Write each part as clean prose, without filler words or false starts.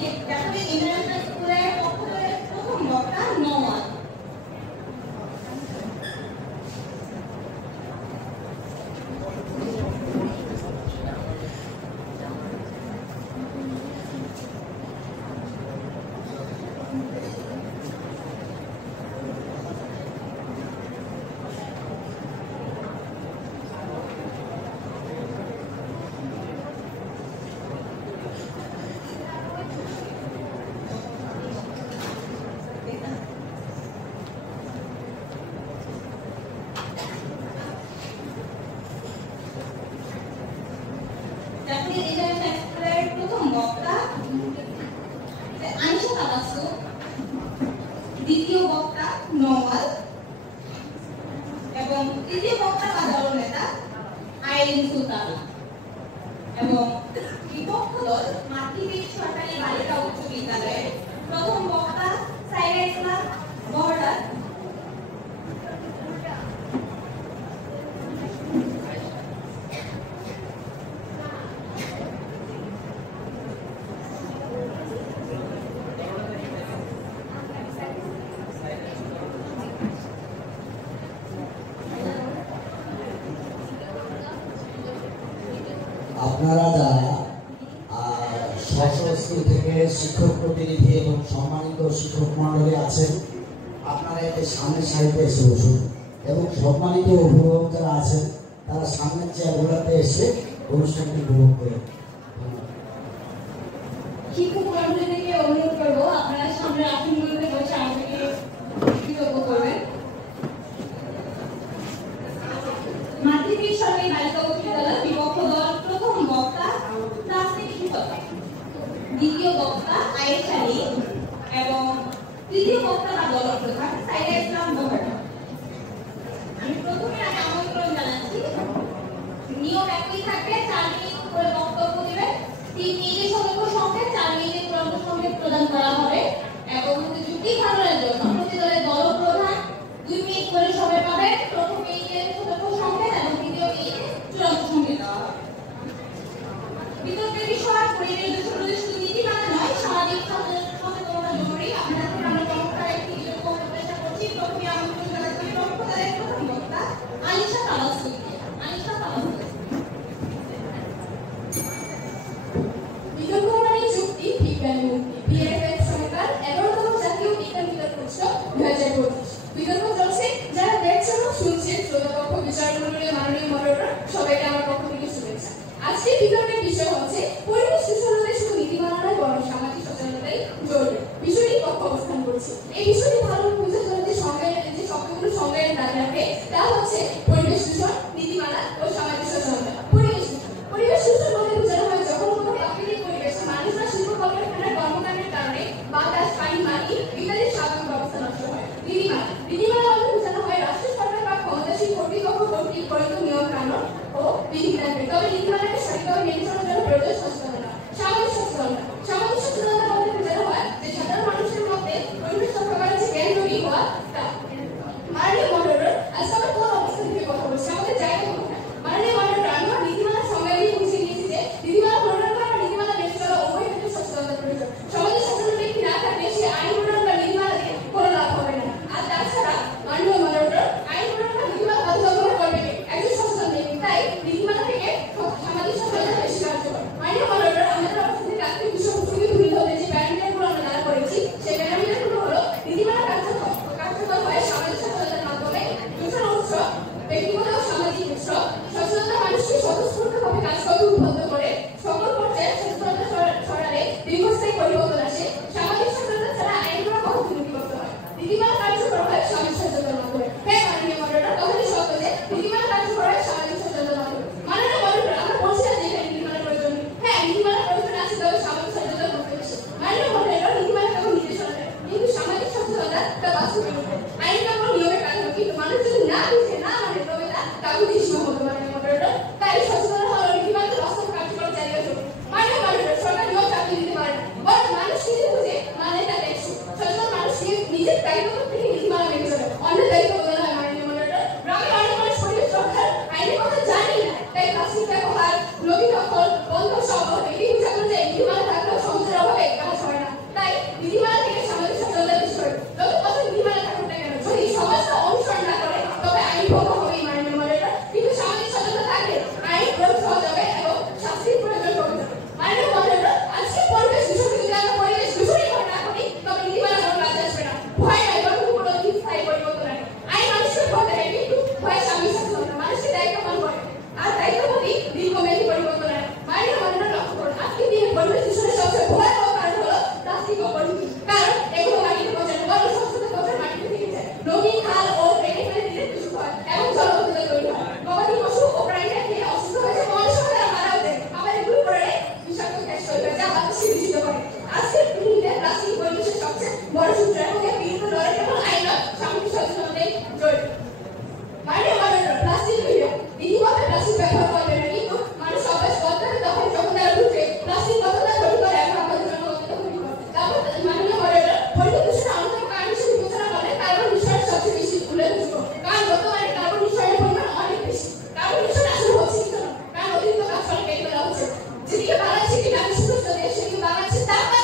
Catholic international স্কুলের পক্ষ থেকে প্রথম বক্তা নোমান। ক্যাথলিক ইন্টারন্যাশনাল স্কুলের প্রথম বক্তা আনিশা তাবাসসুম, দ্বিতীয় বক্তা নোমাল এবং তৃতীয় বক্তা বা দলনেতা আইরিন সুলতানা এবং বিপক্ষ দল মাতৃবীর সরকারি বালিকা উচ্চ বিদ্যালয়ের প্রথম বক্তা সাইরা ইসলাম বহরদার। আপনারা যারা স্কুল থেকে শিক্ষক প্রতিনিধি এবং সম্মানিত শিক্ষক মন্ডলী আছেন, আপনারা এতে সামনের সারিতে এসে বসুন এবং সম্মানিত অভিভাবক যারা আছেন তারা সামনের চেয়ারগুলোতে এসে অনুষ্ঠানটি উপভোগ করেন। শিক্ষক মন্ডলীকে অনুরোধ করবো আপনারা সামনের আসনগুলোতে বসে আমাদেরকে কৃতজ্ঞ করবেন। মাতৃবীর সরকারি বালিকা উচ্চ বিদ্যালয় বিপক্ষ দল প্রথম বক্তা তাসনিম সুফাতা, দ্বিতীয় বক্তা আয়েশা আলী এবং তৃতীয় বক্তা বা দল প্রধান সাইরা ইসলাম বহরদার। আমি প্রথমে আগে আমন্ত্রণ জানাচ্ছি, নিয়ম একই থাকবে, 4 মিনিট করে বক্তব্য দেবেন। 3 মিনিটের সতর্ক সংক্ষেপ, 4 মিনিটের চূড়ান্ত সংক্ষেপ প্রদান করা হবে এবং যুক্তি খণ্ডনের জন্য প্রতি দলের দল প্রধান 2 মিনিট করে সময় পাবেন। প্রথম মিনিটের সতর্ক সংক্ষেপ এবং দ্বিতীয় মিনিটে চূড়ান্ত সংক্ষেপ দেওয়া হবে। বিতর্কের বিষয় পরিবেশ দূষণ রোধে শুধু নীতিমালা নয়, সামাজিক সচেতনতা জরুরি। আপনাদের আমরা চমৎকার একটি বিতর্ক চেষ্টা করছি। প্রথমে আমন্ত্রণ জানাচ্ছি বিপক্ষ দলের প্রথম বক্তা আনিশা তাবাসসুমকে। আনিশা তাবাসসুম। বিতর্ক মানে যুক্তি, বিজ্ঞান মুক্তি। বিএফএফ সরকার 11তম জাতীয় বিজ্ঞান বিতর্ক উৎসব 2025। বিতর্ক চলছে, যারা দেখছেন ও শুনছেন শ্রোতাপক্ষ বিচারমণ্ডলীর মাননীয় মডারেটর সবাইকে আমার পক্ষ থেকে শুভেচ্ছা। আজকের বিতর্কের বিষয় হচ্ছে পরিবেশ দূষণ রোধে শুধু নিশ্চিত করে। আজকের পৃথিবীতে প্লাস্টিক পরিবেশের সবচেয়ে বড় সূত্র এবং এর বিরুদ্ধে লড়াই কেবল আইন নয়, সামাজিক সচেতনতাই জড়িত। মাননীয় মডারেটর, প্লাস্টিক বিধিমতে প্লাস্টিক ব্যবহার করবে না, কিন্তু মানুষ অভ্যাস বদলাবে তখন যখন তারা বুঝবে প্লাস্টিক কতটা ক্ষতিকর এবং আমাদের জন্য কতটা ক্ষতিকর। তারপর মাননীয় মডারেটর, পরিবেশ দূষণের অন্যতম কারণ হিসেবে বিবেচনা করলে কার্বন নিঃসরণ সবচেয়ে বেশি উল্লেখযোগ্য, কারণ বর্তমানে কার্বন নিঃসরণের পরিমাণ অনেক বেশি। কার্বন নিঃসরণ আসলে হচ্ছে কি কারণ অতিরিক্ত গাছপালা কেটে ফেলা হচ্ছে, যেদিকে বাংলাদেশ একটি নারী সুস্থ দেশ, সেদিকে বাংলাদেশের তাপমাত্রা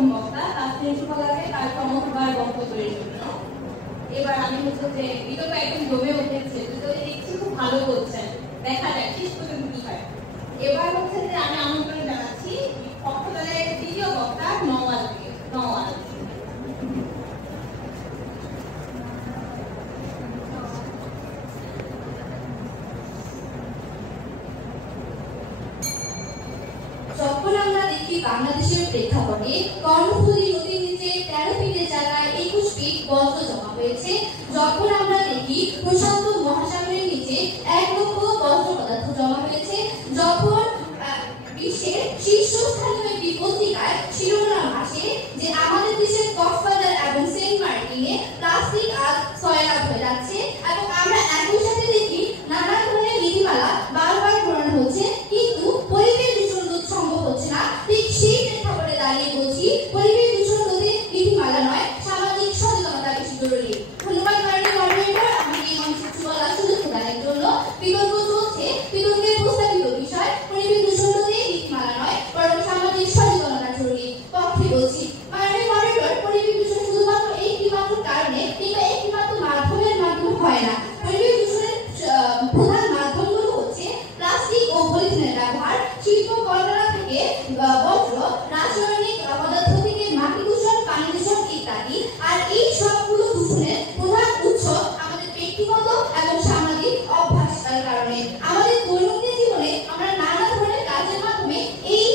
প্রথম বক্তা তাসনিম শিপকাকে তার চমৎকার বক্তব্যের জন্য। এবার আমি হচ্ছে যে বিতর্ক একদম জমে উঠেছে, যদি দেখছি খুব ভালো করছেন, দেখা যাক শেষ পর্যন্ত কি হয়। এবার হচ্ছে যে আমি আমন্ত্রণ জানাচ্ছি পক্ষদলের দ্বিতীয় বক্তা নওয়াজকে। নওয়াজ যখন আমরা দেখি বাংলাদেশের প্রেক্ষাপটে কর্ণফুলী নদীর নিচে 13 ফিটের জায়গায় 21 ফিট বজ্র জমা হয়েছে, যখন আমরা দেখি প্রশান্ত মহাসাগরের নিচে 1 লক্ষ বজ্র পদার্থ জমা হয়েছে, যখন বিশ্বের শীর্ষস্থানীয় একটি পত্রিকায় শিরোনাম আসে যে আমাদের দেশের কক্সবাজার এবং সেন্ট মার্টিনে প্লাস্টিক আজ সয়লাভ হয়ে যাচ্ছে, এবং আমরা একই সাথে দেখি নানা ধরনের নীতিমালা বারবার প্রণয়ন হচ্ছে, কিন্তু পরিবেশ দূষণ রোধ সম্ভব হচ্ছে না। ঠিক সেই প্রেক্ষাপটে দাঁড়িয়ে বলছি পরিবেশ দূষণ রোধে নীতিমালা নয়, সামাজিক সচেতনতা বেশি জরুরি। ধন্যবাদ মাননীয় মডারেটর, আমাকে এই মঞ্চে বলার সুযোগ প্রদানের জন্য। বিতর্ক চলছে, বিতর্কের প্রস্তাবিত বিষয় পরিবেশ দূষণ রোধে নীতিমালা নয়, বরং সামাজিক সচেতনতা জরুরি। পক্ষে বলছি মাননীয় মডারেটর, পরিবেশ দূষণ শুধুমাত্র একটি মাত্র কারণে কিংবা একটি মাত্র মাধ্যমের মাধ্যমে হয় না। পরিবেশ দূষণের প্রধান মাধ্যমগুলো হচ্ছে প্লাস্টিক ও পলিথিনের ব্যবহার, শিল্প কলকারখানা থেকে বজ্র, রাসায়নিক পদার্থ থেকে মাটি দূষণ, পানি দূষণ ইত্যাদি। আর এই সবগুলো দূষণের প্রধান উৎস আমাদের ব্যক্তিগত এবং সামাজিক অভ্যাসের কারণে। আমাদের দৈনন্দিন জীবনে আমরা নানা ধরনের কাজের মাধ্যমে এই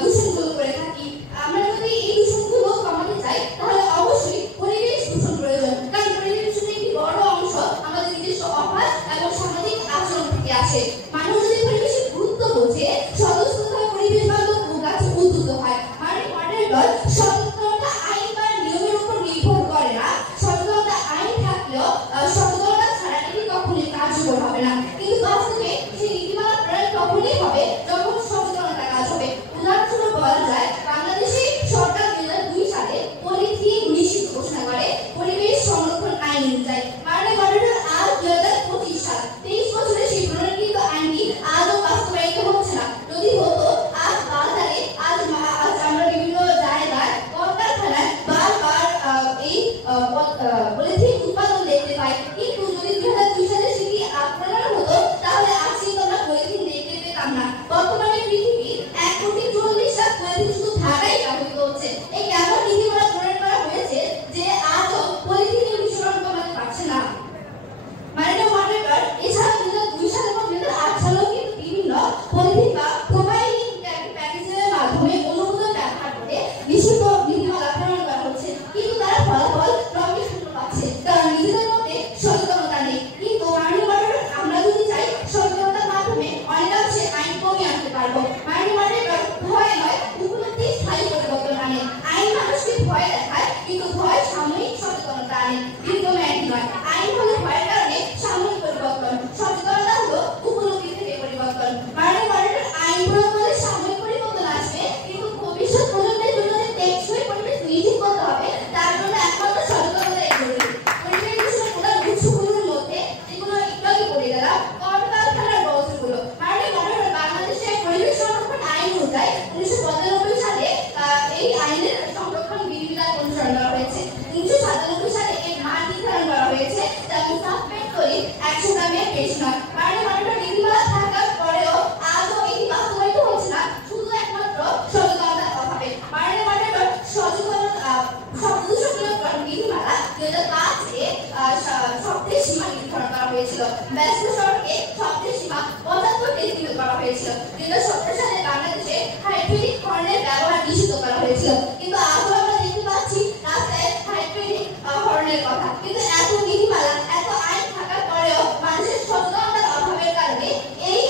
দূষণগুলো করে থাকি। আমরা যদি এই দূষণগুলো কমাতে চাই তাহলে অবশ্যই পরিবেশ দূষণ প্রয়োজন, কারণ পরিবেশ দূষণের একটি বড় অংশ আমাদের নিজস্ব অভ্যাস এবং সামাজিক আচরণ থেকে আসে। মানুষ যদি পরিবেশের গুরুত্ব বোঝে, সদস্যভাবে পরিবেশ বান্ধব গাছে উদ্যুক্ত হয়। মাননীয় মডারেটর, সচেতনতা আইন বা নিয়মের উপর নির্ভর করে না। সচেতনতা আইন থাকলেও সচেতনতা ছাড়া এটি কখনোই কার্যকর হবে না, কিন্তু বাস্তবে সেই নীতিমালা প্রয়োগ তখনই হবে যখন সচেতনতা কাজ হবে। উদাহরণস্বরূপ বলা যায়, বাংলাদেশে সরকার 2002 সালে পলিথিন নিষিদ্ধ ঘোষণা করে পরিবেশ সংরক্ষণ আইন অনুযায়ী। মাননীয় মডারেটর, আজ 2025 সাল, 23 বছরে সেই প্রণয়নকৃত আইনটি আজও বাস্তবায়িত হচ্ছে না। যদি হতো, আজ বাজারে আজ আমরা বিভিন্ন জায়গায় কলকারখানায় বারবার এই পলিথিন উৎপাদন দেখতে পাই, কিন্তু যদি 2002 সালে সেটি প্রণয়ন হতো তাহলে আজকে আমরা পলিথিন দেখতে পেতাম না। বর্তমানে পৃথিবীর 1,40,00,000 পলিথিন শুধু ঢাকায় ব্যবহৃত হচ্ছে। এই কেমন নীতিমালা প্রণয়ন করা হয়েছে যে আজও পলিথিনের মিশ্রণ কমাতে পারছে না। মাননীয় মডারেটর, এছাড়া 2002 সাল এবং 2008 সালেও কিন্তু বিভিন্ন পলিথিন বা প্রোপাইলিন প্যাকেজের মাধ্যমে অনুমোদন ব্যবহার করে নিষিদ্ধ নীতিমালা প্রণয়ন করা হচ্ছে, কিন্তু তারা ফলাফল ক্রমে শূন্য পাচ্ছে, কারণ নিজেদের মধ্যে সচেতনতা নেই। কিন্তু মাননীয় মডারেটর, আমরা যদি চাই সচেতনতার মাধ্যমে অনেকাংশে আইন কমিয়ে আনতে পারবো। মাননীয় মডারেটর, ভয় নয়, উপলব্ধি স্থায়ী পরিবর্তন আনে। আইন মানুষকে ভয় দেখায়, কিন্তু ভয় সাময়িক সচেতনতা আনে, দীর্ঘমেয়াদী নয়। আইন হলো ভয়ের কারণে সাময়িক পরিবর্তন, সচেতনতা হলো উপলব্ধি থেকে পরিবর্তন। মাননীয় মডারেটর, আইন প্রয়োগ করলে সাময়িক পরিবর্তন আসবে, কিন্তু ভবিষ্যৎ প্রজন্মের জন্য যে টেকসই পরিবেশ নিশ্চিত করতে হবে তার জন্য একমাত্র সচেতনতাই জরুরি। পরিবেশ দূষণের প্রধান উৎসগুলোর মধ্যে যেগুলো একটু আগে বলে গেলাম, কলকারখানার বজ্রগুলো। মাননীয় মডারেটর, বাংলাদেশের পরিবেশ সংরক্ষণ আইন অনুযায়ী 1995 সালে এই আইনের সংরক্ষণ বিধিবিধান অনুসরণ করা হয়েছে। 1997 সালে এর মান নির্ধারণ করা হয়েছে, যা মুসাফেট করি 100 গ্রামের বেশি নয়। মাননীয় মডারেটর, নীতিমালা থাকার পরেও আজও এটি বাস্তবায়িত হচ্ছে না, শুধু একমাত্র সচেতনতার অভাবে। মাননীয় মডারেটর, শব্দ দূষণ নিয়ন্ত্রণ বিধিমালা 2005 এ শব্দের সীমা নির্ধারণ করা হয়েছিল। ব্যস্ত সড়কে শব্দের সীমা 75 ডেসিবেল করা হয়েছিল। 2017 সালে বাংলাদেশে হাইড্রোলিক হর্নের ব্যবহার নিষিদ্ধ করা হয়েছিল, কিন্তু আজও আমরা দেখতে পাচ্ছি রাস্তায় হাইড্রোলিক হর্নের কথা। কিন্তু এত নীতিমালা, এত আইন থাকার পরেও মানুষের সচেতনতার অভাবের কারণে এই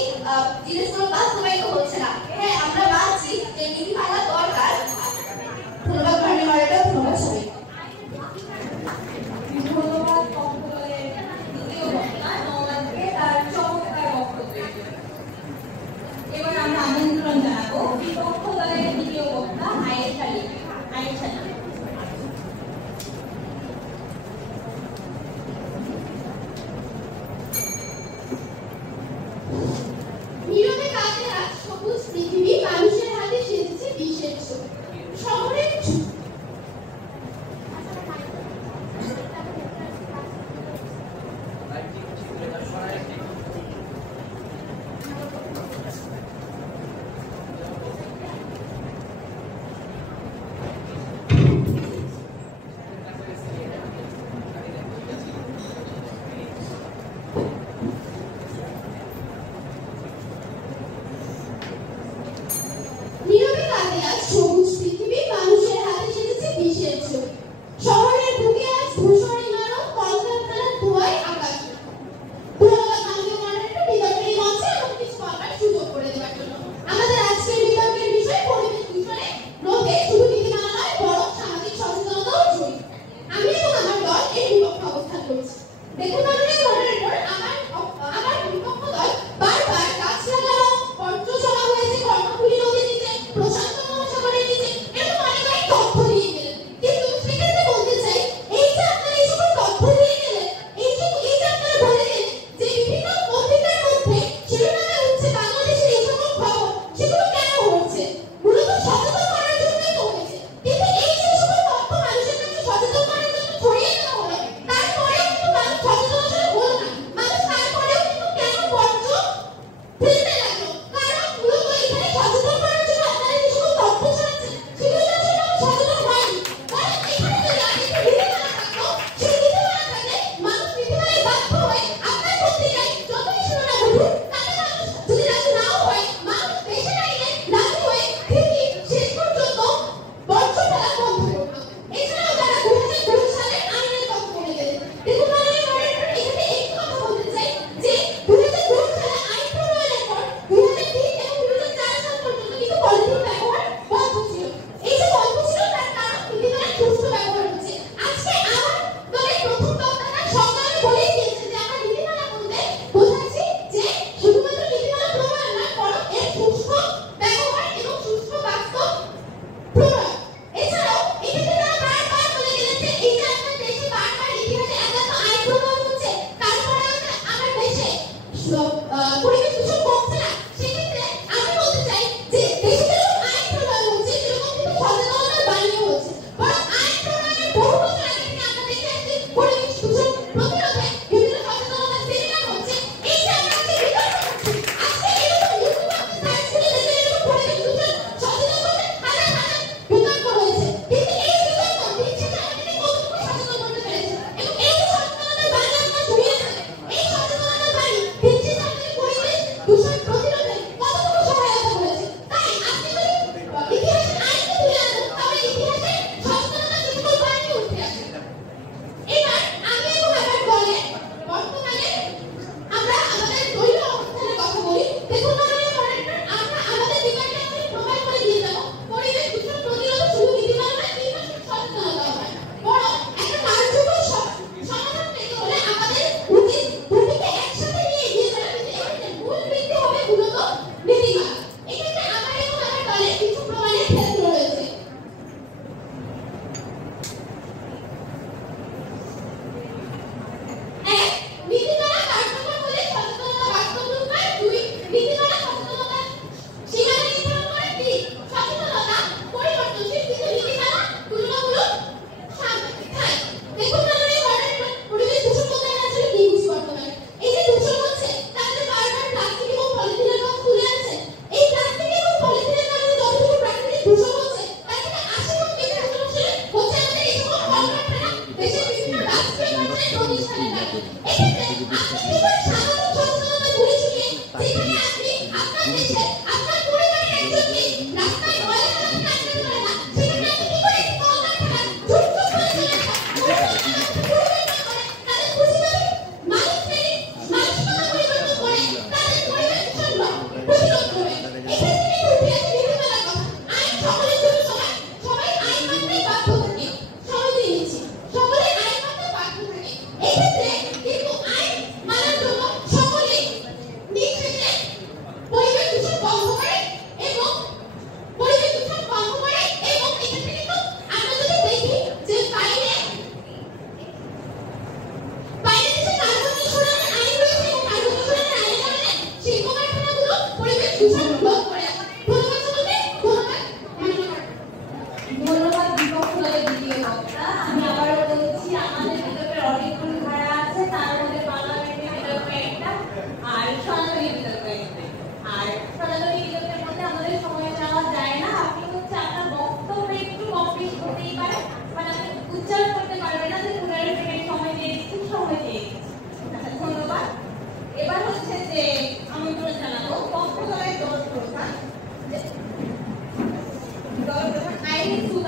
জিনিসগুলো বাস্তবায়িত হচ্ছে না। হ্যাঁ, আমরা ভাবছি যে নীতিমালা দরকার। ধন্যবাদ মাননীয় মডারেটর, ধন্যবাদ সবাই। ধন্যবাদ পক্ষদলের দ্বিতীয় বক্তা নওয়াজকে তার চমৎকার বক্তব্যের জন্য। এবার আমরা আমন্ত্রণ জানাবো বিপক্ষ দলের দ্বিতীয় বক্তা আয়েশা লিকে।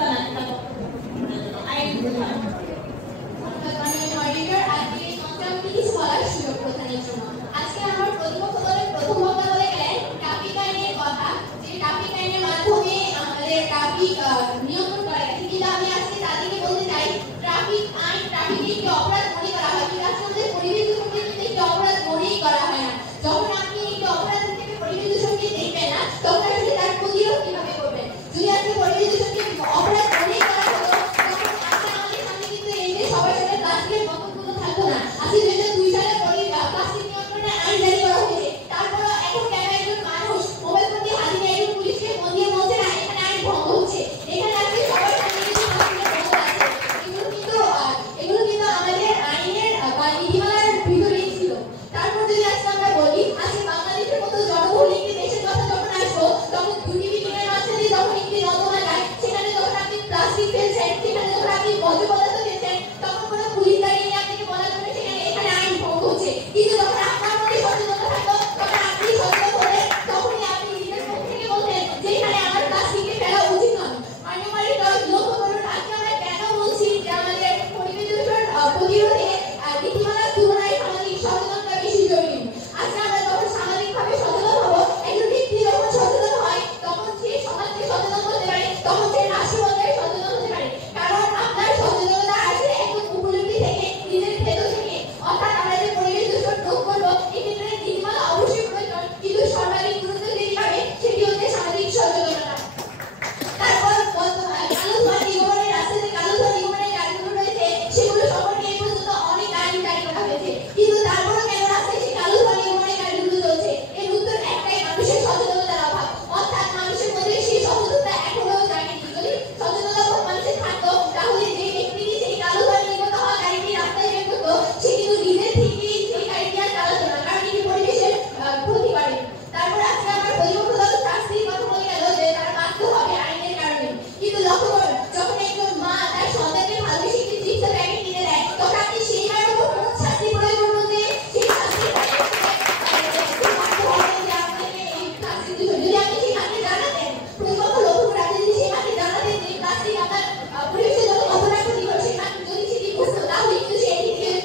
সুলতানা তার বক্তব্য প্রদানের জন্য আইন মাননীয় মডারেটর, আজকে মঞ্চামুখী কিছু বলার সুযোগ প্রদানের জন্য। আজকে আমার প্রতিপক্ষ দলের প্রথম বক্তা বলে গেলেন ট্রাফিক আইনের কথা, যে ট্রাফিক আইনের মাধ্যমে আমাদের ট্রাফিক নিয়ন্ত্রণ করা গেছে। কিন্তু আমি আজকে তাদেরকে বলতে চাই, ট্রাফিক আইন ট্রাফিকে একটি অপরাধ মনে করা হয়, কিন্তু আসলে আমাদের পরিবেশ দূষণকে কিন্তু একটি অপরাধ মনেই করা হয় না। যখন আপনি একটি অপরাধ হিসেবে পরিবেশ দূষণকে দেখবেন না, তখন আসলে তার প্রতিরোধ কিভাবে করবেন? যদি আপনি পরিবেশ দূষণকে অপরাধ মনেই করা হতো, তখন আজকে আমাদের সামনে কিন্তু এই যে সবার সাথে প্লাস্টিকের বোতলগুলো থাকতো না। আজকে 2002 সালে প্লাস্টিক নিয়ন্ত্রণের আইন জারি করা হয়েছে, তারপরে এখন কেন একজন মানুষ মোবাইল ফোন দিয়ে হাতে নিয়ে একজন পুলিশকে ফোন দিয়ে বলছে না এখানে আইন ভঙ্গ হচ্ছে? এখানে আজকে সবার সামনে কিন্তু প্লাস্টিকের বোতল আছে। এগুলো কিন্তু আমাদের আইনের বা নীতিমালার ভিতরেই ছিল। তারপর যদি আজকে আমরা বলি, আজকে বাংলাদেশের মতো জনবহুল একটি দেশের কথা যখন আসবো, তখন দুটি বিল্ডিংয়ের মাঝখানে যখন একটি নর্দমা যায়, সেখানে যখন আপনি প্লাস্টিক ফেলছেন, সেখানে যখন আপনি বর্জ্য পদার্থ ফেলছেন, তখন কোনো পুলিশ দাঁড়িয়ে নিয়ে আপনাকে বলা যাবে সেখানে এখানে আইন ভঙ্গ হচ্ছে। কিন্তু যখন আপনার মধ্যে সচেতনতা থাকতো, তখন আপনি সচেতন হলেন, তখনই আপনি নিজের মুখ থেকে বলতেন যে এখানে আমার প্লাস্টিককে ফেলা উচিত নয়। মাননীয় লক্ষ্য করুন, আজকে আমরা কেন বলছি যে আমাদের পরিবেশ দূষণ প্রতিরোধে নীতিমালার তুলনায় সামাজিক সচেতনতা বেশি জরুরি। আজকে আমরা যখন সামাজিকভাবে সচেতন হবো, একজন ব্যক্তি যখন সচেতন হয়, তখন সে সমাজকে সচেতন করতে পারে, তখন সে রাষ্ট্রপতিকে সচেতন হতে পারে। কারণ আপনার সচেতনতা আসে একদম উপলব্ধি থেকে, নিজের ভেতর থেকে। অর্থাৎ আমরা যে পরিবেশ দূষণ রোধ করবো, এক্ষেত্রে নীতিমালা অবশ্যই প্রয়োজন, কিন্তু সর্বাধিক গুরুত্ব যেটি পাবে সেটি হচ্ছে সামাজিক সচেতনতা। তারপর কালো ধোঁয়া নির্গমনের রাস্তাতে কালো ধোঁয়া নির্গমনের গাড়িগুলো রয়েছে, সেগুলো সম্পর্কে এই পর্যন্ত অনেক আইন জারি করা হয়েছে, কিন্তু তারপরও কেন রাস্তায় সেই কালো ধোঁয়া নির্গমনের গাড়িগুলো চলছে? এর উত্তর একটাই, মানুষের সচেতনতার অভাব। অর্থাৎ মানুষের মধ্যে সেই সচেতনতা এখনো জাগেনি। যদি সচেতনতা মানুষের থাকতো, তাহলে যে ব্যক্তি সেই কালো ধোঁয়া নির্গত হওয়া গাড়িটি রাস্তায় বের করতো, সে কিন্তু নিজের থেকেই সেই গাড়িটি আর চালাতো না, কারণ এটি পরিবেশের ক্ষতি করে। তারপর আজকে আমার প্রতিপক্ষ দল শাস্তির কথা বলে গেল যে তারা বাধ্য হবে আইনের কারণে। কিন্তু লক্ষ্য করুন, যখন একজন মা তার সন্তানকে ভালোবেসে একটি চিপসের প্যাকেট কিনে দেয়, তখন আপনি সেই মায়ের উপর কোনো শাস্তি প্রয়োগ করুন যে সেই শাস্তির বাধ্য হবেন যে আপনাকে এই প্লাস্টিক দূষণ। যদি আপনি সেই মাকে জানাতেন, প্রতিপক্ষ লক্ষ্য করে আপনি যদি সেই মাকে জানাতেন যে প্লাস্টিক আপনার পরিবেশের জন্য কতটা ক্ষতিকর, সেই মাকে যদি সেটি বুঝতো, তাহলে কিন্তু সে এটি থেকে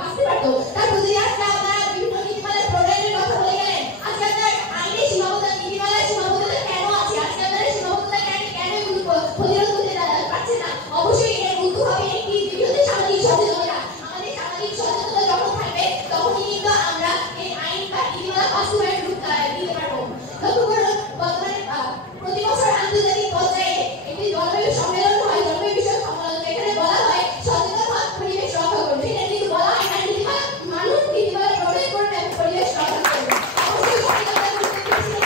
বাঁচতে পারতো। তারপর যদি আজকে আপনারা বিভিন্ন নীতিমালার প্রণয়নের কথা বলে গেলেন, আজকে আপনার আইনের সীমাবদ্ধতা, নীতিমালার সীমাবদ্ধতা কেন আছে? আজকে আপনারা সীমাবদ্ধতা কেন এগুলো প্রতিরোধ করতে পারছেন না? অবশ্যই এর উত্তর হবে একটি বিভিন্ন সামাজিক সচেতনতা। আমাদের সামাজিক সচেতনতা যখন থাকবে, তখনই কিন্তু আমরা এই আইন বা নীতিমালা বাস্তবায়ন রূপ দিতে পারবো। লক্ষ্য করুন, বর্তমানে প্রতি বছর আন্তর্জাতিক পর্যায়ে একটি জলবায়ু সম্মেলন হয়, জলবায়ু বিষয়ক সম্মেলন, যেখানে বলা হয় সচেতন হন, পরিবেশ রক্ষা করুন। সেখানে কিন্তু বলা হয় না নীতিমালা মানুষ নীতিমালা প্রণয়ন করুন এবং পরিবেশ রক্ষা করুন। অবশ্যই সচেতনতা করতে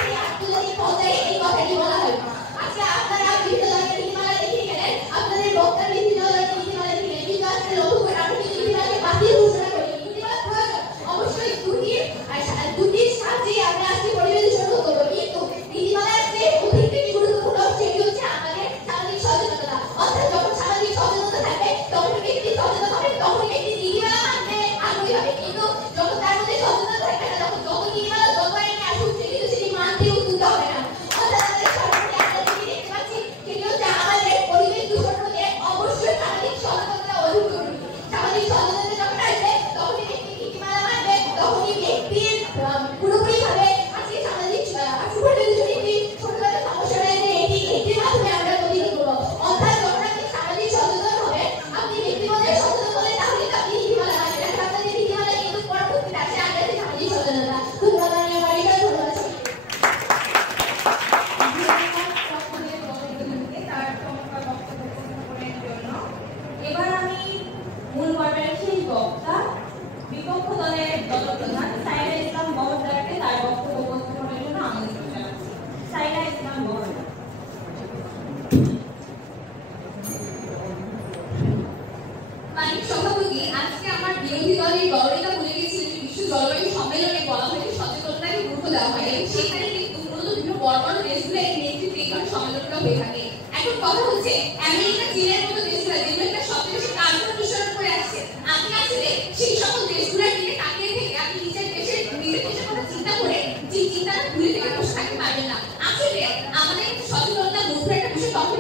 এই আন্তর্জাতিক পর্যায়ে এই কথাটি বলা হয়। আজকে আপনারা বিভিন্ন ধরনের নীতিমালা লিখে গেলেন, আপনাদের বক্তা বিভিন্ন ধরনের নীতিমালা লিখে গেলেন, কিন্তু আজকে লক্ষ্য করে আমরা কিন্তু নীতিমালাকে বাতিল ঘোষণা করি। নীতিমালা প্রয়োজন, অবশ্যই দুটির সাহায্যে আমরা আজকে পরিবেশ দূষণ রোধ করবো, কিন্তু নীতিমালার যে অধিক থেকে গুরুত্বপূর্ণ সেটি হচ্ছে আমাদের সামাজিক সচেতনতা। অর্থাৎ যখন সামাজিক সচেতনতা থাকবে, তখন ব্যক্তি সচেতন হবে, তখন ব্যক্তি নীতিমালা মানতে আগ্রহী হবে। কিন্তু যখন তার মধ্যে সচেতনতা থাকবে না, তখন যত নীতিমালা যত আইনে আসুক, সে কিন্তু সেটি মানতে উদ্যুক্ত হবে না। অর্থাৎ আমাদের সরকারকে আমরা যেটি দেখতে পাচ্ছি, সেটি হচ্ছে আমাদের পরিবেশ দূষণ রোধে অবশ্যই সামাজিক সচেতনতা অধিক জরুরি। সামাজিক সচেতনতা যখন আসবে, তখনই ব্যক্তি নীতিমালা মানবে, তখনই ব্যক্তির পুরোপুরিভাবে আজকে সামাজিক পরিবেশ দূষণ একটি ছোটখাটো সমস্যা রয়েছে, এটির মাধ্যমে আমরা প্রতিরোধ করবো। অর্থাৎ যখন আপনি সামাজিক সচেতন হবেন, আপনি ব্যক্তিগত সচেতন হলে তাহলে আপনি নীতিমালা মানবেন। আপনাদের নীতিমালা কিন্তু পরবর্তীতে আসে আগে সামাজিক সচেতনতা। ধন্যবাদ মাননীয় মডারেটর, ধন্যবাদ। এবার আমি মূল পর্বের শেষ বক্তা বিপক্ষ দলের দলপ্রধান সাইরা ইসলাম মহোদয়াকে তার বক্তব্য উপস্থাপনের জন্য আমন্ত্রণ জানাচ্ছি। সাইরা ইসলাম মহোদয়া। মাননীয় সভাপতি, আজকে আমার বিরোধী দলের দলনেতা বলে গেছিল যে বিশ্ব জলবায়ু সম্মেলনে বলা হয় যে সচেতনতাকে গুরুত্ব দেওয়া হয়, এবং সেখানে কিন্তু মূলত বিভিন্ন বড় বড় দেশগুলো এই নেতৃত্বে এই ধরনের সম্মেলনটা হয়ে থাকে। এখন কথা হচ্ছে আমেরিকা, চীনের মতো দেশগুলো যেগুলো একটা সবচেয়ে বেশি কার্বন অনুসরণ করে আসছে, আপনি আসলে সেই সকল দেশগুলোর দিকে তাকিয়ে থেকে আপনি নিজের দেশের কথা চিন্তা করে যে চিন্তাটা ভুলে থেকে বসে থাকতে পারবেন না। আসলে আমাদের সচেতনতা মুভমেন্টের বিষয় তখন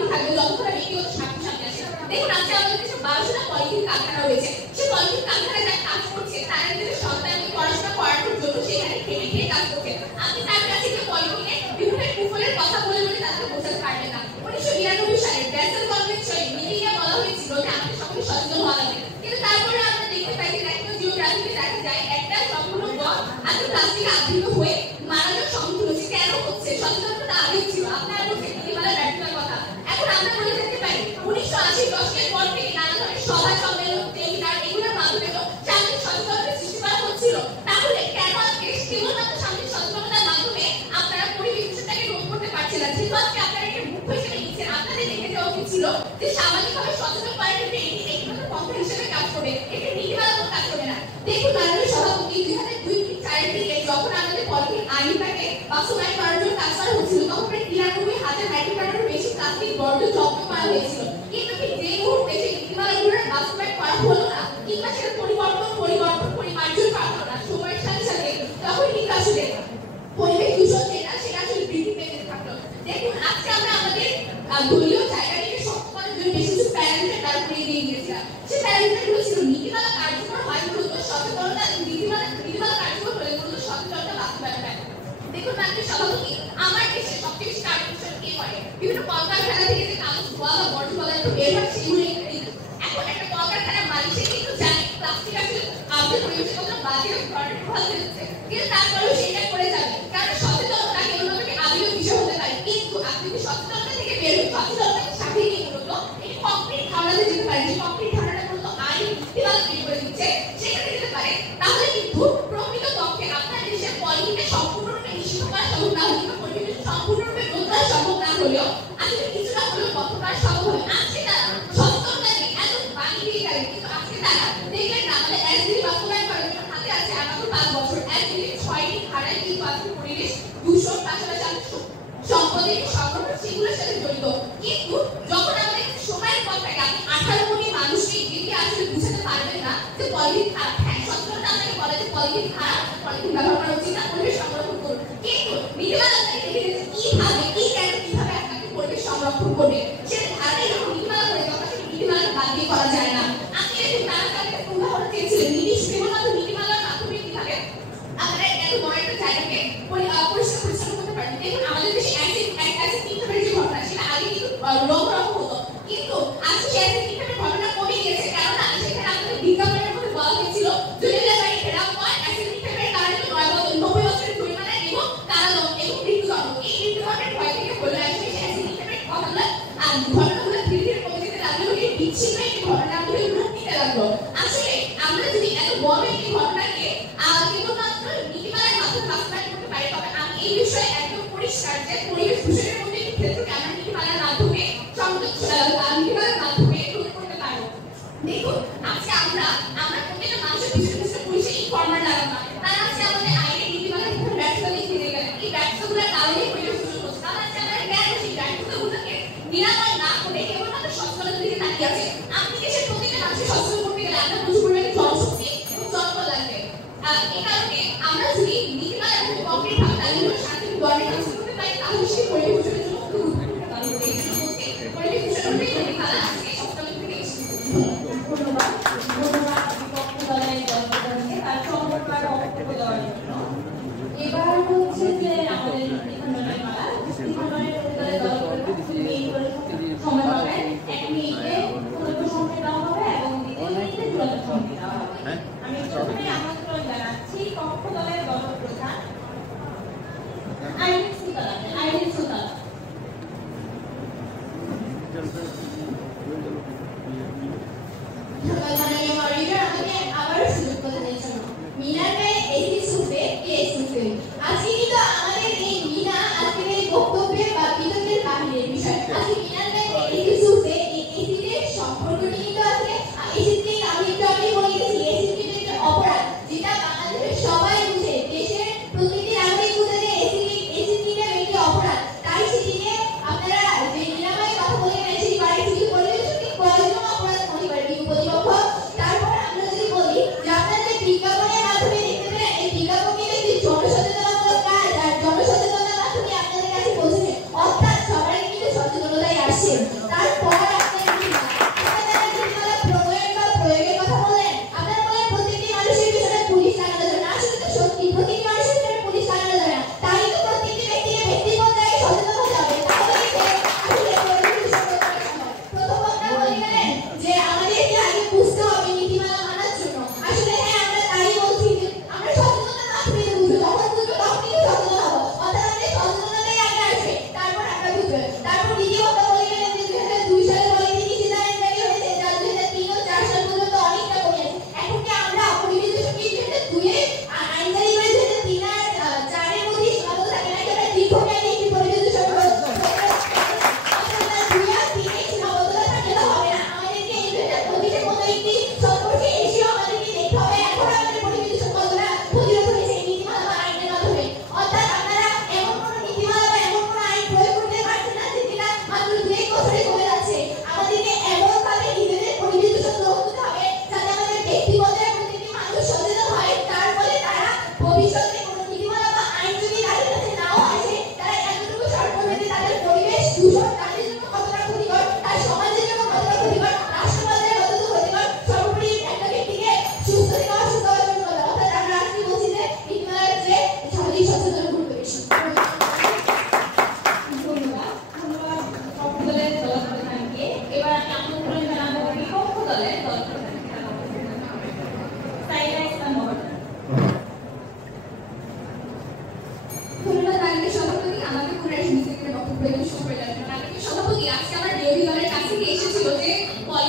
আজকে আমাদের দেশে 12টা পলিথিন কারখানা রয়েছে। সেই পলিথিন কারখানায় যারা কাজ করছে তারা নিজেদের সন্তানকে পড়াশোনা করানোর জন্য সেখানে খেটে খেয়ে কাজ করছে। আপনি তার কাছে গিয়ে পলিথিনে বিভিন্ন কুফলের কথা বলে বলে তাকে বোঝাতে পারবেন না। 1992 সালে ব্রাসেল কনভেনশনে মিটিংয়ে বলা হয়েছিল যে আমাদের সকলে সচেতন হওয়া লাগবে, কিন্তু তারপরে আমরা দেখতে পাই যে ন্যাশনাল জিওগ্রাফিতে দেখা যায় একটা সম্পূর্ণ বন আজকে প্লাস্টিকে আবৃত হয়ে মারাত্মক সম্মুখীন হচ্ছে। কেন হচ্ছে? সচেতনতা আগে ছিল। আপনারা বলছেন নীতিমালার ব্যর্থতার কথা। এখন আমরা বলে থাকতে পারি 1980 দশকের পর থেকে নানা ধরনের সভা সম্মেলন সেমিনার এগুলোর মাধ্যমে তো সামাজিক সচেতনতা সৃষ্টি করা হচ্ছিল। তাহলে কেন আজকে কেবলমাত্র সামাজিক সচেতনতার মাধ্যমে আপনারা পরিবেশ বিষয়টাকে রোধ করতে পারছেন না? যেহেতু আজকে আপনারা এটা মুখ্য হিসেবে নিচ্ছেন, আপনাদের দেখে যাওয়া উচিত ছিল যে সামাজিকভাবে সচেতন করার ক্ষেত্রে এটি একমাত্র পন্থা হিসেবে কাজ করবে, এটি নীতিমালা কোনো কাজ করবে না। দেখুন মাননীয় সভাপতি 2002-4 দিকে যখন আমাদের পলিথিন আইনটাকে বাস্তবায়ন করার জন্য কাজ করা হচ্ছিল তখন প্রায় 93,000 মেট্রিক টনেরও বেশি প্লাস্টিক বর্জ্য জব্দ করা হয়েছিল। কিন্তু ঠিক যে মুহূর্তে সেই নীতিমালাগুলোর বাস্তবায়ন করা হলো না কিংবা সেটা পরিমার্জন করা হলো না সময়ের সাথে সাথে তখন কিন্তু আসলে পরিবেশ দূষণ সেটা আসলে বৃদ্ধি পেতে থাকলো। দেখুন আজকে আমরা আমাদের দলীয় জায়গাটিকে শক্ত করার জন্য বেশ কিছু প্যারামিটার দাঁড় করিয়ে দিয়ে গিয়েছিলাম। সেই প্যারামিটারগুলো ছিল নীতিমালা কার্যকর হয় মূলত সচেতনতা, নীতিমালা কার্যকর হলে মূলত সচেতনতা বাস্তবায়ন হয়। দেখুন মাননীয় সভাপতি, আমার দেশে সবচেয়ে বেশি কার্বন কে করে বিভিন্ন কলকারখানা থেকে যে কাগজ ধোয়া বা বর্জ্য পদার্থ বের হয় সেগুলো এখন একটা কলকারখানার মালিক সে কিন্তু জানে প্লাস্টিক আসলে আমাদের পরিবেশে কত বাজে ধরনের প্রভাব ফেলছে, কিন্তু তারপরেও সেটা করে যাবে কারণ সচেতনতা কেবলমাত্র আবিও বিষয় হতে পারে। কিন্তু আপনি যদি সচেতনতা থেকে বের হন, সচেতনতাকে সাথে নিয়ে মূলত এই কংক্রিট ধারণাতে যেতে পারে, যে কংক্রিট ধারণাটা মূলত আইন নীতিমালা তৈরি করে দিচ্ছে সেখানে যেতে পারে, তাহলে কিন্তু প্রকৃত পক্ষে আপনার দেশের পলিথিনকে সম্পূর্ণরূপে নিষিদ্ধ করা সম্ভব না হলেও পরিবেশ সম্পূর্ণরূপে রোধ করা সম্ভব না হলেও আসলে কিছুটা হলেও বন্ধ করা সম্ভব হবে। আজকে তারা সচেতনতা নিয়ে এত বাণী দিয়ে গেলেন, কিন্তু আজকে তারা দেখলেন না আমাদের এসডিজি বাস্তবায়ন করার জন্য হাতে আছে আমাদের 5 বছর। এসডিজি 6টি ধারায় কিন্তু আজকে পরিবেশ দূষণ পাশাপাশি সম্পদের সংরক্ষণ সেগুলোর সাথে জড়িত। কিন্তু যখন আমাদের সময়ের পর থাকে আপনি 18 কোটি মানুষকে এটি আসলে বুঝাতে পারবেন না যে পলিথিন খারাপ। হ্যাঁ, সচেতনতা আপনাকে বলে যে পলিথিন খারাপ, পলিথিন ব্যবহার করা উচিত না, পরিবেশ সংরক্ষণ করুন, কিন্তু নীতিমালা আপনাকে দেখে দিচ্ছে কিভাবে আপনাকে পরিবেশ সংরক্ষণ করবে সেটা ধারাই যখন নীতিমালা করে তখন সেই নীতিমালা বাদ দিয়ে করা যায় না। আপনি এরকম নানা একটা উদাহরণ চেয়েছিলেন কেবলমাত্র নীতিমালার মাধ্যমে কিভাবে আপনারা এত বড় একটা জায়গাকে পরিষ্কার পরিচ্ছন্ন করতে পারেন। দেখুন আমাদের দেশে অ্যাসিড নিক্ষেপের যে ঘটনা সেটা আগে কিন্তু রকম হতো, কিন্তু আজকে সেই অ্যাসিড নিক্ষেপের ঘটনা কমে গিয়েছে। কারণ সেখানে আমাদের বিজ্ঞাপনের মধ্যে বলা হয়েছিল যদি বাড়ি ফেরাও হয় অ্যাসিড নিক্ষেপের কারণে 90 বছরের জরিমানা এবং কারাদণ্ড এবং মৃত্যুদণ্ড। এই মৃত্যুদণ্ডের ভয় থেকে হলো আসলে সেই অ্যাসিড নিক্ষেপের ঘটনাগুলো ধীরে ধীরে কমে যেতে লাগলো, এই বিচ্ছিন্ন একটি ঘটনাগুলো রূপ নিতে লাগলো। আসলে আমরা যদি এত বড় একটি ঘটনাকে কেবলমাত্র নীতিমালার মাধ্যমে বাস্তবায়ন করতে পারি তবে আমি এই বিষয়ে একদম পরিষ্কার যে পরিবেশ দূষণের মধ্যে একটি ক্ষেত্রকে আমরা নীতিমালার মাধ্যমে রোধ করতে পারবো। দেখুন আজকে আমরা প্রত্যেকটা মানুষের পিছনে পিছনে পুলিশে ইনফরমার লাগাবো না, তারা আজকে আমাদের আইনে নীতিমালার ক্ষেত্রে ব্যর্থতা লিখে দিয়ে গেলেন। এই ব্যর্থতাগুলোর কারণে পরিবেশ দূষণ হচ্ছে। তাহলে আজকে আমরা কেন সেই ব্যর্থতাগুলোকে নিরাময় না করে কেবলমাত্র সচেতনতার দিকে তাকিয়ে আছে? আপনি দেশের প্রত্যেকটা মানুষকে সচেতন করতে গেলে আপনার প্রচুর পরিমাণে জনশক্তি এবং জনবল লাগবে। এই কারণে আমরা যদি নীতিমালা এবং কংক্রিট ভাবে দাবিগুলো শান্তি গভর্নমেন্ট কাজ করতে পারি তাহলে সেই পরিবেশ দূষণের জন্য খুব পরিবেশ দূষণের নীতিমালা আজকে সপ্তাহ থেকে ধন্যবাদ বিপক্ষ দলের দলকে তার সংগঠনের বক্তব্য দেওয়ার জন্য। এবার হচ্ছে যে আমাদের নিখণ্ডনের মালা, নিখণ্ডনের সময় পাবেন 1 মিনিটে পূর্ব সংখ্যা দেওয়া হবে এবং 2 মিনিটে চূড়ান্ত সংখ্যা দেওয়া হবে। আমি প্রথমে আমন্ত্রণ জানাচ্ছি পক্ষ দলের দলপ্রধান আইরিন সুলতানা। আজকে কিন্তু আমাদের এই মিনা আজকের এই বক্তব্যের বা বিতর্কের বাহিরের বিষয়। আজকে মিনার ব্যাংকে এসিসুতে এই এসিডের সম্পর্কটি কিন্তু আছে। এসিডকে আমি একটু আগে বলে গেছি এসিড একটা অপরাধ যেটা বাংলাদেশের সবাই বুঝে, দেশের প্রতিটি নাগরিক বুঝে যে এসিড একটি অপরাধ। তাই সেটিকে আপনারা যে নিরাময় কথা বলে গেছেন সেই বাড়ি থেকে পরিবেশকে প্রয়োজনীয় অপরাধ মনে করে প্রতিপক্ষ। তারপর আমরা যদি বলি যে আপনাদের বিজ্ঞাপনের মাধ্যমে দেখতে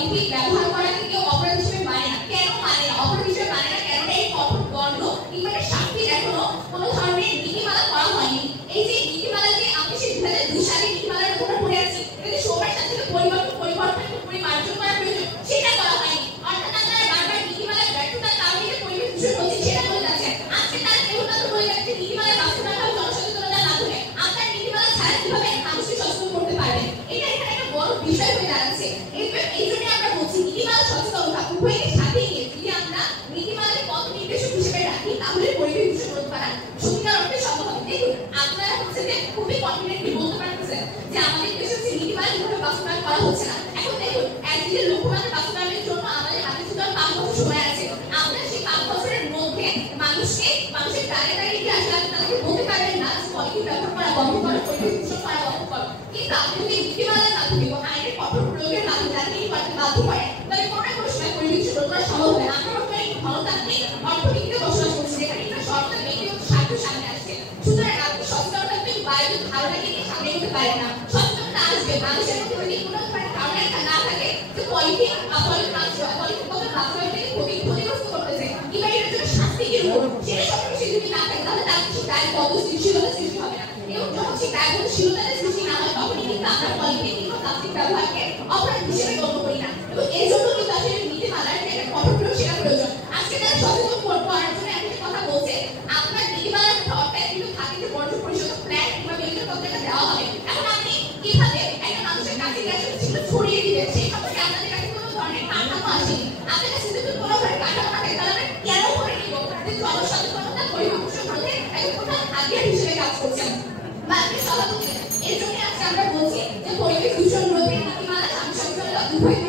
পলিথিন ব্যবহার করাকে কেউ অপরাধ হিসেবে মানে না। কেন মানে না? অপরাধ হিসেবে মানে না কেন? এই কঠোর দণ্ড কিংবা শাস্তির এখনো কোনো ধরনের নীতিমালা করা হয়নি। এই যে নীতিমালা, যে আমি সেই 2002 সালে নীতিমালার উপর পড়ে আছি, এটা যে সময়ের সাথে সাথে পরিবর্তন পরিমার্জন করা প্রয়োজন, সেটা করা হয়নি। অর্থাৎ আপনারা বারবার নীতিমালার ব্যর্থতার কারণে যে পরিবেশ দূষণ হচ্ছে সেটা বলে যাচ্ছেন। আজকে তারা কেবলমাত্র বলে যাচ্ছে নীতিমালার বাস্তবায়ন হবে জনসচেতনতার মাধ্যমে। আপনার নীতিমালা ছাড়া কিভাবে মানুষকে সচেতন করতে পারবেন? এটা এখানে একটা বড় বিষয় হয়ে দাঁড়াচ্ছে। এই জন্য আমরা বলছি নীতিমালা সচেতনতা উভয়ের সাথে নিয়ে যদি আমরা নীতিমালাকে পথ নির্দেশক হিসেবে রাখি, তাহলে পরিবেশ দূষণ রোধ করা সত্যিকার অর্থে সম্ভব হবে। দেখুন, আপনারা হচ্ছে যে খুবই কনফিডেন্টলি বলতে পারতেছেন যে আমাদের দেশে হচ্ছে নীতিমালা কিভাবে বাস্তবায়ন করা হচ্ছে না। এখন দেখুন, একদিকে লক্ষ্যমাত্রা বাস্তবায়নের জন্য আমাদের হাতে শুধু 5 বছর সময় আছে। আমরা সেই 5 বছরের মধ্যে মানুষের দাঁড়িয়ে দাঁড়িয়ে কি আসলে তাদেরকে বলতে পারবেন না যে পলিথিন ব্যবহার করা বন্ধ করো, পরিবেশ দূষণ করা বন্ধ করো। কিন্তু আপনি যদি নীতিমালার মাধ্যমে এবং আইনের কঠোর প্রয়োগের মাধ্যমে তাদেরকে করতে বাধ্য করেন, তবে কোনো না কোনো সময় পরিবেশ দূষণ করা সম্ভব হবে। আমরা বর্তমানে একটি ধনতান্ত্রিক অর্থনীতিতে বসবাস করছি, যেখানে কিনা সরকার ব্যক্তিগত স্বার্থ সামনে আসছে। সুতরাং আপনি সচেতনতা বায়ু ধারণাকে নিয়ে সামনে এগোতে পারেন না। সচেতনতা আসবে মানুষের মধ্যে যদি কোনো ধরনের ধারণা না থাকে যে পলিথিন কত বাস্তবায়ন থেকে ক্ষতিগ্রস্ত করতেছে কিংবা এর জন্য শাস্তি কি রূপ, সেটা সম্পর্কে সে যদি না থাকে, তাহলে তার কিছু দায়বদ্ধশীলতা সৃষ্টি হবে না। এবং যখন সেই দায়বদ্ধশীলতার সৃষ্টি না হয়, তখনই কিন্তু আমরা পলিথিন কিংবা প্লাস্টিক ব্যবহারকে অপরাধ হিসেবে গণ্য করি না। এবং এই জন্য কিন্তু আসলে নীতিমালার যে একটা কঠোর প্রয়োগ সেটা প্রয়োজন। আজকে তারা সচেতন করার জন্য একটা কথা বলছে, আপনার নীতিমালার অর্থাৎ কিন্তু থাকে যে বর্জ্য পরিশোধক প্ল্যান কিংবা বিভিন্ন পত্রিকা দেওয়া হবে। এখন আপনি কিভাবে একটা মানুষের কাছে গেছে সেগুলো ছড়িয়ে দিবেন, সেই সম্পর্কে আপনাদের কাছে কোনো ধরনের কাঠামো আসেনি। আপনাদের কাছে যদি কোনো ধরনের কাঠামো থাকে, তাহলে আমরা কেন করে নিব যে জনসচেতনতা পরিবেশ রোধে একটা প্রধান হাতিয়ার হিসেবে কাজ করছেন বা আপনি সভাপতি। এর জন্য আজকে আমরা বলছি যে পরিবেশ দূষণ রোধে নীতিমালা, সাংসচেতনতা উভয়